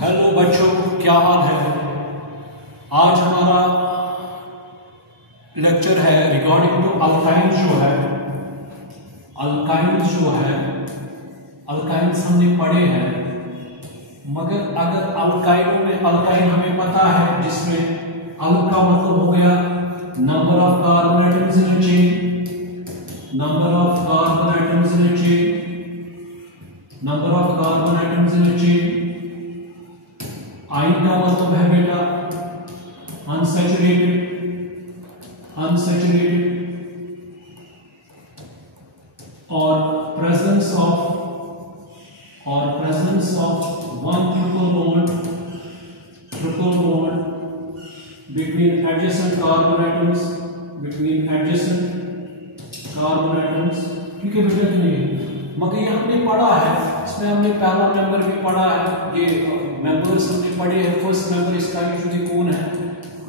Hello बच्चों, क्या हाल है। आज हमारा लेक्चर है रिगार्डिंग टू अल्काइंस जो है अल्काइंस हमने पढ़े हैं, मगर अगर अल्काइनों में अल्काइन हमें पता है जिसमें अल का मतलब हो गया number of carbon atoms in a chain, number of carbon atoms in a chain, number of carbon atoms in a chain. आइन का मतलब है बेटा अनसैचुरेटेड और presence of one triple bond between adjacent carbon atoms, ठीक है बेटा कि नहीं। मगर ये हमने पढ़ा है, इसमें हमने पहला मेंबर भी पढ़ा है, ये मेंबर्स हमने पढ़े हैं। फर्स्ट मेंबर इसका यूजुअली कौन है,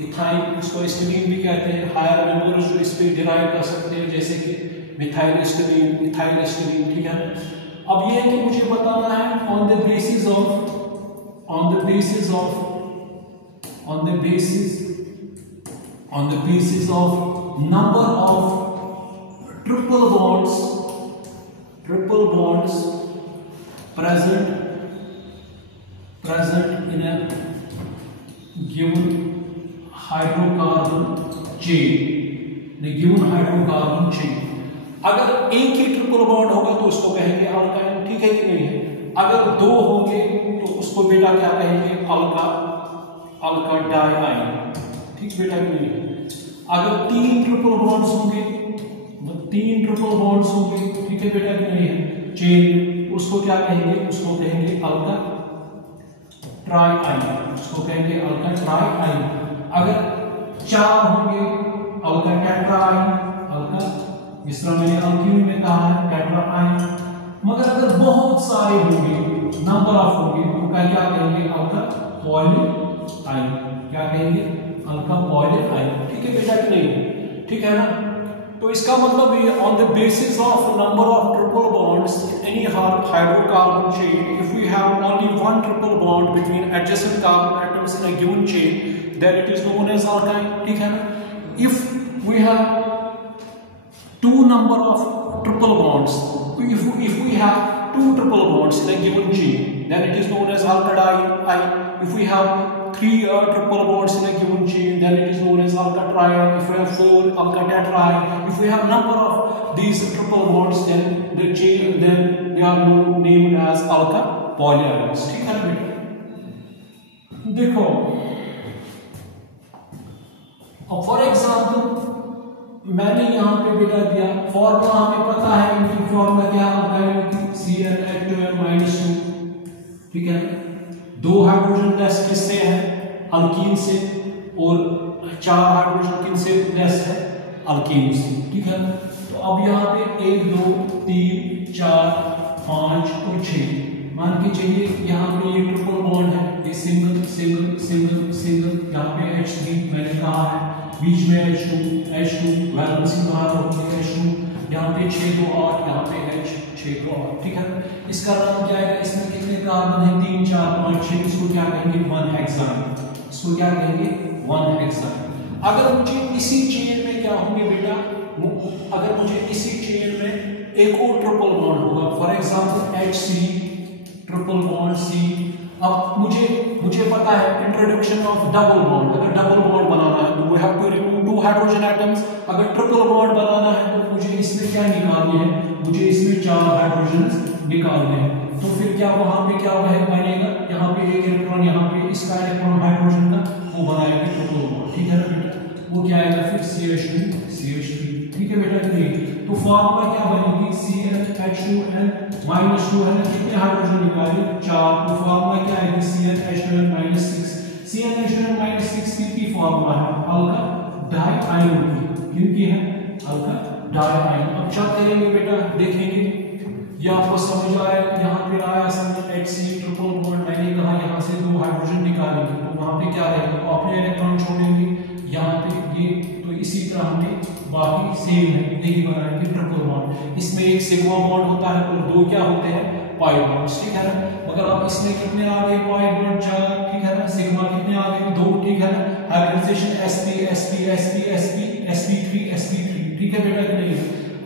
इथाइल, इसको एस्टिमीन भी कहते हैं। हायर मेंबर्स जो इस पे डिराइव कर सकते हैं जैसे कि मिथाइल एस्टिमीन, इथाइल एस्टिमीन, ठीक है। अब ये है कि मुझे बताना है on the basis of number of triple bonds present in a given hydrocarbon chain। अगर एक ही ट्रिपल बॉन्ड होगा तो उसको कहेंगे अल्काइन, ठीक है कि नहीं है। अगर दो होंगे तो उसको बेटा क्या कहेंगे, अल्का डाइआइन, ठीक बेटा कि नहीं। अगर तीन ट्रिपल बॉन्ड्स होंगे, ठीक है बेटा कि नहीं है, चेन, उसको क्या कहेंगे, उसको कहेंगे अल्का ट्राइआइन। अगर चार होंगे अल्का टेट्राआइन, जिस तरह मैंने अल्कीन में कहा है टेट्राआइन। मगर अगर बहुत सारे होंगे, नंबर ऑफ होंगे, तो क्या कहेंगे, अल्का पॉलीआइन, ठीक है बेटा कि नहीं, ठीक है ना। तो इसका मतलब ये on the basis of number of triple bonds any hydrocarbon chain, if we have only one triple bond between adjacent carbon atoms in a given chain, then it is known as alkyne, ठीक है ना। If we have two number of triple bonds, if we have two triple bonds in a given chain, then it is known as alkadiene. If we have three triple bonds in a given chain, then it is known as alkatriene. If we have four, alkatetraene. If we have number of these triple bonds, then they are named as alkapolyanes, ठीक है ना बेटा। देखो अब for example मैंने यहाँ पे बेटा दिया फॉर्मूला, हमें पता है इनकी फॉर्मूला क्या होगा, CnH2n-2, ठीक है। दो हाइड्रोजन लेस किससे है, अल्कीन से, और चार हाइड्रोजन किनसे लेस है, अल्कीन से, ठीक है। तो अब यहाँ पे 1 2 3 4 5 और 6 मान के चाहिए। यहाँ पे ये ट्रिपल बॉन्ड है, ये सिंगल, यहाँ पे H3 मैंने कहा है, बीच में H2 वैलेंसी बाहर होती है H2, यहाँ पे 6 2 8, यहाँ पे H 6 2 8, ठीक है। इसका नाम क्या है, इसमें कितने कार्बन है, 3 4 5 6, इसको क्या कहेंगे, 1 हेक्साइन। अगर मुझे इसी चेन में क्या होंगे बेटा, अगर मुझे इसी चेन में एक और ट्रिपल बॉन्ड होगा, for example HC triple bond C। अब मुझे पता है इंट्रोडक्शन ऑफ डबल बॉन्ड, अगर डबल बॉन्ड बनाना है तो we have to remove 2 hydrogen atoms. अगर ट्रिपल बॉन्ड बनाना है तो मुझे इसमें क्या निकालने हैं, मुझे इसमें 4 हाइड्रोजन निकालने हैं। तो फिर क्या वहां पे क्या बनेगा, यहाँ पे एक इलेक्ट्रॉन, यहाँ पे इसका इलेक्ट्रॉन हाइड्रोजन का, वो बनाएगा ट्रिपल बॉन्ड, ठीक है ना बेटा। वो क्या आएगा फिर CH3, ठीक है बेटा कि नहीं। तो फॉर्मूला क्या बनेगी, CnH2n-2 है, कितने हाइड्रोजन निकाले, 4। तो फॉर्मूला क्या आएगी, CnH2n-6। CnH2n-6 की फॉर्मूला है अल्का डाइआइन की, किनकी है, अल्का डाइआइन। अब क्या करेंगे बेटा, देखेंगे ये आपको समझ आया, यहाँ पे आया समझ, HC ट्रिपल बॉन्ड, मैंने कहा यहाँ से 2 हाइड्रोजन निकालेंगे तो वहां पे क्या रहेगा, तो अपने इलेक्ट्रॉन छोड़ेंगे यहाँ पे ये, तो इसी तरह हमें बाकी सेम है, यही बनाएंगे ट्रिपल बॉन्ड। इसमें एक सिग्मा बॉन्ड होता है और 2 क्या होते हैं, पाई बॉन्ड्स, ठीक है ना। मगर अब इसमें कितने आ गए पाई बॉन्ड 4, ठीक है ना। सिग्मा कितने आ गए 2, ठीक है ना। Hybridization sp sp sp sp sp3 sp3, ठीक है बेटा कि नहीं।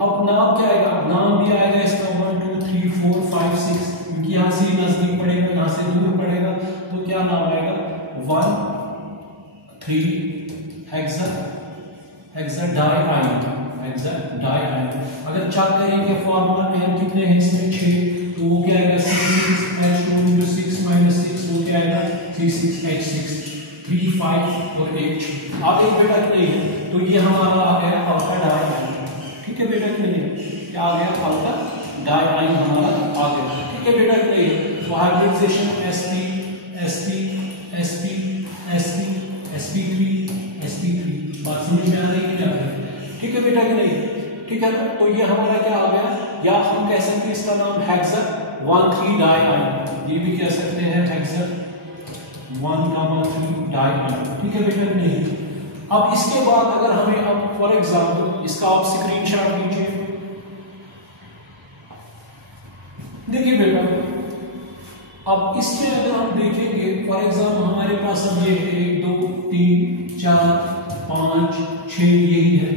अब नाम क्या आएगा, नाम भी आएगा इसका 1 2 3 4 5 6, क्योंकि यहाँ से नजदीक पड़ेगा यहाँ से दूर पड़ेगा, तो क्या नाम आएगा 1 3 हेक्साडाइआइन, हेक्साडाइआइन। अगर चेक करेंगे फार्मूला में हम कितने हैं इसमें 6, तो वो क्या आएगा C6H2 6 - 6, वो क्या आएगा C6H6 3 5 और 8। आप एक बेटा कि नहीं है, तो ये हमारा आ गया अल्फा डाइआइन, ठीक है बेटा कि नहीं है। क्या आ गया अल्फा डाइआइन हमारा आ गया, ठीक है बेटा कि नहीं है। तो hybridisation sp sp sp sp sp3 sp3, बात समझ में आ रही है क्या, ठीक है बेटा कि नहीं, ठीक है ना। तो ये हमारा क्या आ गया, या हम कह सकते हैं इसका नाम हेक्सा 1,3 डाइआइन, ये भी कह सकते हैं हेक्सा 1,3 डाइआइन, ठीक है बेटा कि नहीं। अब इसके बाद अगर हमें अब फॉर एग्जांपल इसका आप स्क्रीनशॉट लीजिए, देखिए बेटा अब इसमें अगर हम देखेंगे फॉर एग्जांपल हमारे पास अब ये 1 2 3 4 5 6 यही है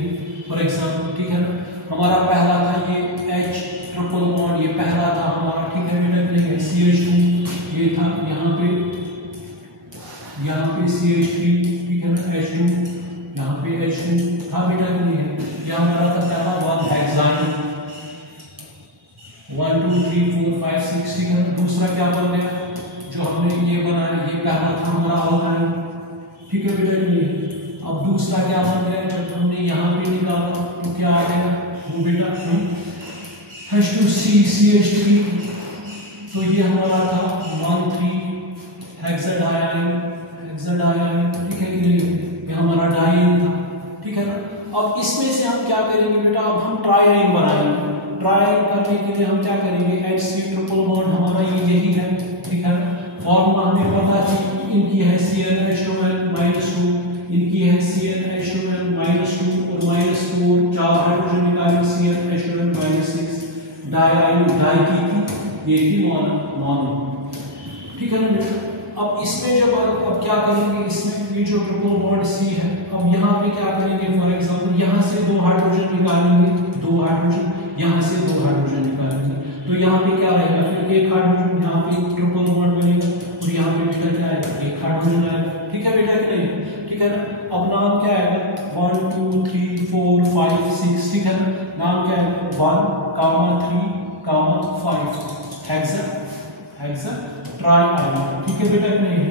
फॉर एग्जांपल, ठीक है ना। हमारा पहला था ये H ट्रिपल बॉन्ड, ये पहला था हमारा, ठीक है बेटा कि नहीं। CH2 ये था यहाँ पे CH3, ठीक है ना। H2 यहाँ पे H2 था बेटा कि नहीं है। यह हमारा था पहला 1 हेक्साइन 1 2 3 4 5 6, ठीक है। दूसरा क्या बन गया जो हमने ये बनाया, ये पहला था हमारा अल्काइन, ठीक है बेटा कि नहीं। अब दूसरा क्या बन गया जब हमने यहाँ पे निकाला, तो क्या आ गया वो बेटा H2C CH3, तो ये हमारा था 1 3 हेक्साडाइआइन, ठीक है कि नहीं। ये हमारा डाइइन था, ठीक है ना। अब इसमें से हम क्या करेंगे बेटा, अब हम ट्राइआइन बनाएंगे। ट्राइआइन करने के लिए हम क्या करेंगे, HC ट्रिपल बॉन्ड हमारा यही है, ठीक है। फॉर्मूला हमें पता है इनकी है CnH2n -2, इनकी है CnH2n -2 और -4, 4 हाइड्रोजन निकाले CnH2n -6, डाइआइन डाई की ये थी मोनो, ठीक है ना बेटा। अब इसमें जब अब क्या करेंगे, इसमें ये जो ट्रिपल बॉन्ड C है, अब यहाँ पे क्या करेंगे फॉर एग्जांपल यहाँ से 2 हाइड्रोजन निकालेंगे, 2 हाइड्रोजन यहाँ से 2 हाइड्रोजन निकालेंगे, तो यहाँ पे क्या रहेगा फिर 1 हाइड्रोजन, यहाँ पे ट्रिपल बॉन्ड बनेगा और यहाँ पे बेटा क्या आएगा 1 हाइड्रोजन आएगा, ठीक है बेटा कि नहीं, ठीक है ना। अब नाम क्या आएगा 1 2 3 4 5 6, ठीक है ना। नाम क्या आएगा 1 3 5 हेक्सा ट्राइआइन, ठीक है बेटा कि नहीं।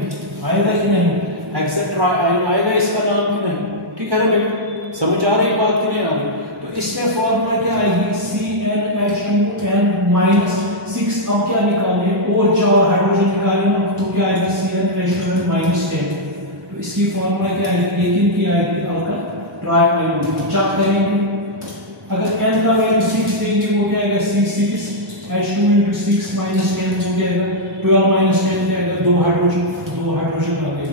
आएगा कि नहीं हेक्सा ट्राइआइन आएगा इसका नाम कि नहीं, ठीक है ना बेटा। समझ आ रही बात कि नहीं आ रही। तो इसमें फॉर्मूला क्या आएगी CnH2n -6, अब क्या निकालेंगे और 4 हाइड्रोजन निकालेंगे, तो क्या आएगा CnH2n -10, तो इसकी फॉर्मूला क्या आएगी, लेकिन क्या आएगी अल्का ट्राइआइन। चेक करेंगे अगर n का वैल्यू 6 देंगे वो क्या आएगा C6H2 × 6 - 10, वो क्या आएगा 12 - 10 क्या आएगा 2 हाइड्रोजन आ गए।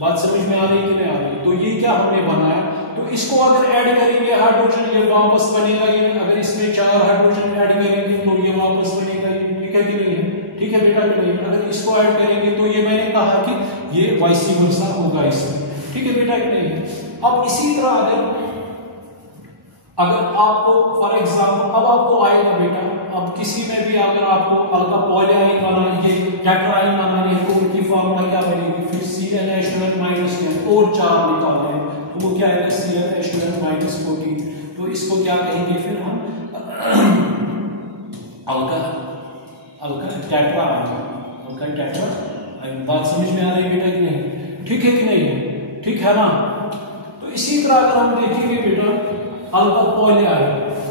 बात समझ में आ रही कि नहीं आ रही। तो ये क्या हमने बनाया, तो इसको अगर ऐड करेंगे हाइड्रोजन ये वापस बनेगा ये, अगर इसमें 4 हाइड्रोजन ऐड करेंगे तो ये वापस बनेगा ये, ठीक है कि नहीं है, ठीक है बेटा कि नहीं। अगर इसको ऐड करेंगे तो ये मैंने कहा कि ये वाइस वर्सा होगा इसमें, ठीक है बेटा कि नहीं। अब इसी तरह अगर आपको फॉर एग्जांपल अब आपको आएगा बेटा, अब किसी में भी अगर आपको अल्का पॉलीआइन बनानी है, टेट्राआइन बनानी है, तो उनकी फॉर्मूला क्या बनेगी फिर CnH2n -10 और 4 निकालते हैं, तो वो क्या है CnH2n -14, तो इसको क्या कहेंगे फिर हम अल्का टेट्राआइन। बात समझ में आ रही है बेटा कि नहीं, ठीक है कि नहीं, ठीक है ना। तो इसी तरह अगर हम देखेंगे बेटा अल्का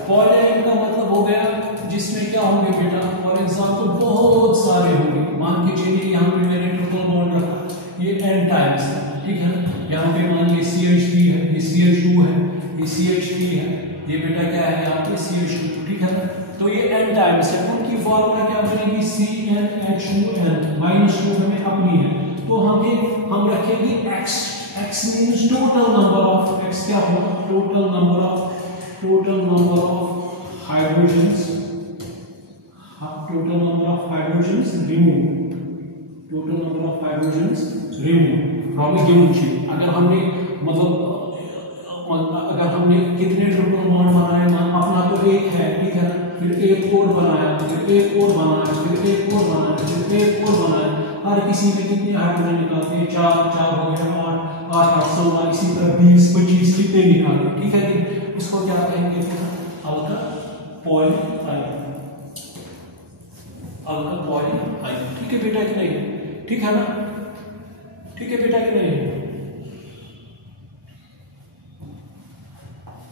पॉलीआइन का मतलब हो गया जिसमें क्या होंगे बेटा फॉर एग्जांपल बहुत सारे होंगे, मान के चलिए यहाँ पे मैंने ट्रिपल बॉन्ड रखा, ये n टाइम्स है, ठीक है। यहाँ पे मान लीजिए CH3 है, ये CH2 है, ये CH3 है, ये बेटा क्या है यहाँ पे CH2, ठीक है ना। तो ये n टाइम्स है, उनकी फॉर्मूला क्या बनेगी CnH2n -2 हमें अपनी है, तो हम रखेंगे x means total number of x क्या होगा total number of hydrogens total number of hydrogens removed, total number of hydrogens removed from a given chain। अगर हमने अगर हमने कितने ट्रिपल बॉन्ड बनाए, अपना तो एक है, ठीक है ना, फिर एक और बनाया, फिर एक और बनाया, फिर एक और बनाया, फिर एक और बनाया, हर किसी में कितने हाइड्रोजन निकालते हैं, 4 हो गया, 8 8 16, इसी तरह 20 25 कितने निकालते, ठीक है कि उसको क्या कहेंगे, अल्कोहल आयन, अल्कोहल आयन, ठीक है बेटा कि नहीं, ठीक है ना, ठीक है बेटा कि नहीं।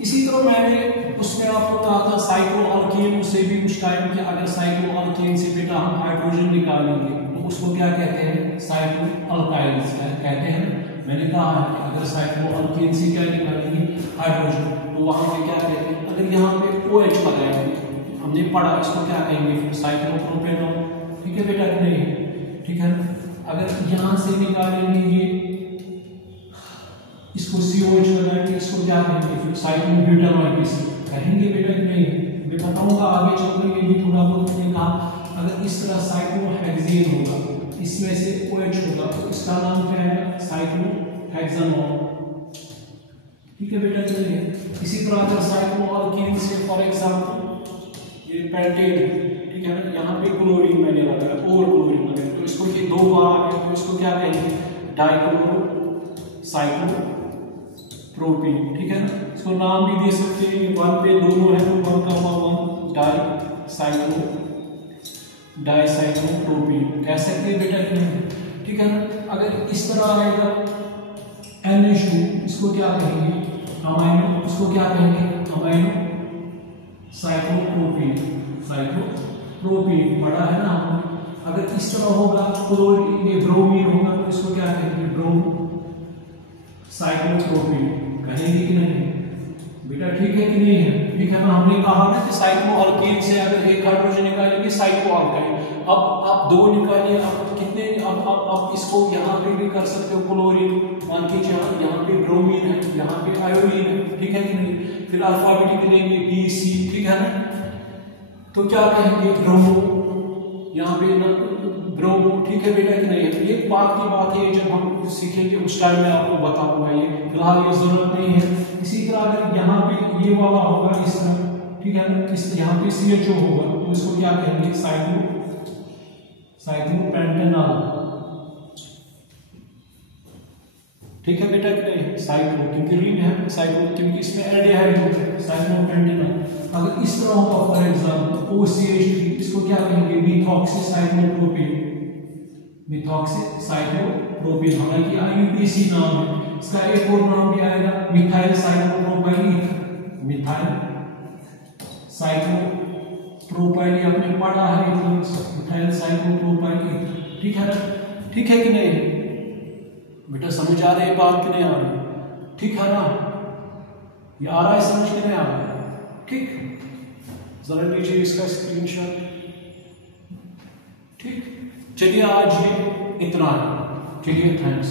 इसी तरह मैंने उसमें आपको कहा था साइक्लोअल्केन से भी कुछ टाइम के, अगर साइक्लोअल्केन से बेटा हम हाइड्रोजन निकालेंगे तो उसको क्या कहते हैं, साइक्लोअल्काइल्स कहते हैं। मैंने कहा है कि अगर साइक्लोअल्केन से क्या निकालेंगे, हाइड्रोजन, तो वहां पे क्या कहते हैं, अगर यहाँ पे OH लगाएंगे, हमने पढ़ा, इसको क्या कहेंगे, फिर साइक्लोप्रोपेनॉल, ठीक है बेटा कि नहीं, ठीक है। अगर यहाँ से निकालेंगे ये, इसको COH लगाएंगे, इसको क्या कहेंगे, फिर साइक्लोब्यूटानॉल कहेंगे बेटा कि नहीं। मैं बताऊंगा आगे चलकर, ये भी थोड़ा बहुत मैंने कहा। अगर इस तरह साइक्लोहेक्सेन होगा, इसमें से OH होगा, तो इसका नाम क्या है, साइक्लोहेक्सानॉल, ठीक है बेटा कि नहीं। इसी तरह अगर साइक्लोअल्केन से फॉर एग्जांपल ये पेंटेन, ठीक है ना, यहाँ पे क्लोरीन मैंने लगाया और क्लोरीन लगाया, तो इसको ये 2 बार आ गया, तो इसको क्या कहेंगे, डाइक्लोरो साइक्लोप्रोपीन, ठीक है ना। इसको नाम भी दे सकते हैं, 1 पे दोनों है तो 1,1 डाइसाइक्लोप्रोपीन कह सकते हैं बेटा कि नहीं, ठीक है ना। अगर इस तरह आएगा NH2, इसको क्या कहेंगे, अमाइनो, इसको क्या कहेंगे, अमाइनो साइक्लोप्रोपीन, साइक्लोप्रोपीन पढ़ा है ना हमने। अगर इस तरह होगा क्लोरीन, ये ब्रोमीन होगा, तो इसको क्या कहेंगे, ब्रोमो साइक्लोप्रोपीन कहेंगे कि नहीं बेटा, ठीक है कि नहीं है, ठीक है ना। हमने कहा ना कि साइक्लोअल्केन से अगर एक हाइड्रोजन निकालेंगे साइक्लोअल्काइन, अब आप 2 निकालिए, अब कितने, अब इसको यहाँ पे भी कर सकते हो, क्लोरीन मान के, यहाँ पे ब्रोमीन है, यहाँ पे आयोडीन है, ठीक है कि नहीं। फिर अल्फाबेटिक लेंगे BC, ठीक है ना, तो क्या कहेंगे, ब्रोमो, यहाँ पे ना ब्रोमो, ठीक है बेटा कि नहीं। ये बात की बात है, जब हम सीखेंगे उस टाइम में आपको बताऊंगा, ये फिलहाल ये जरूरत नहीं है। इसी तरह अगर यहाँ पे ये वाला होगा इस तरह, ठीक है ना, इस यहाँ पे CHO होगा, तो इसको क्या कहेंगे, साइक्लोपेंटेनॉल, ठीक है बेटा कि नहीं, साइक्लो क्योंकि रिंग है, साइक्लो क्योंकि इसमें एल्डिहाइड होता है, साइक्लोपेंटेनॉल। अगर इस तरह होगा फॉर एग्जांपल OCH3, इसको क्या कहेंगे, मिथॉक्सीसाइक्लोप्रोपीन, मिथॉक्सीसाइक्लोप्रोपीन, हालांकि IUPAC नाम है, इसका एक और नाम भी आएगा, methyl cyclopropyl ether, methyl cyclopropyl, आपने पढ़ा है, मिथाइल साइक्लोप्रोपाइल ईथर, ठीक है ना, ठीक है कि नहीं बेटा, समझ आ रही है बात कि नहीं आ रही, ठीक है ना, ये आ रहा है समझ के नहीं आ रहा है, ठीक। जरा लीजिए इसका स्क्रीनशॉट, ठीक। चलिए आज ये इतना है, चलिए थैंक्स।